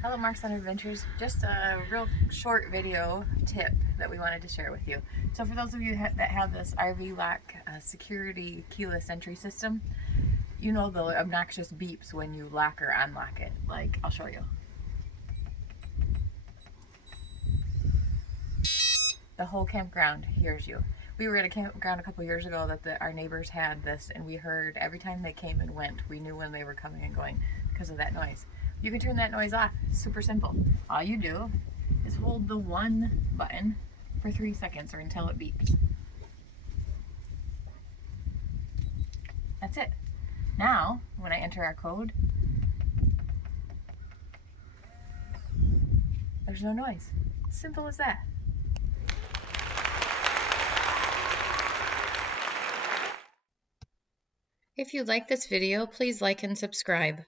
Hello, Mark's on Adventures. Just a real short video tip that we wanted to share with you. So for those of you that have this RV lock security keyless entry system, you know the obnoxious beeps when you lock or unlock it. Like, I'll show you. The whole campground hears you. We were at a campground a couple years ago that our neighbors had this, and we heard every time they came and went, we knew when they were coming and going because of that noise. You can turn that noise off. It's super simple. All you do is hold the one button for 3 seconds or until it beeps. That's it. Now, when I enter our code, there's no noise. Simple as that. If you like this video, please like and subscribe.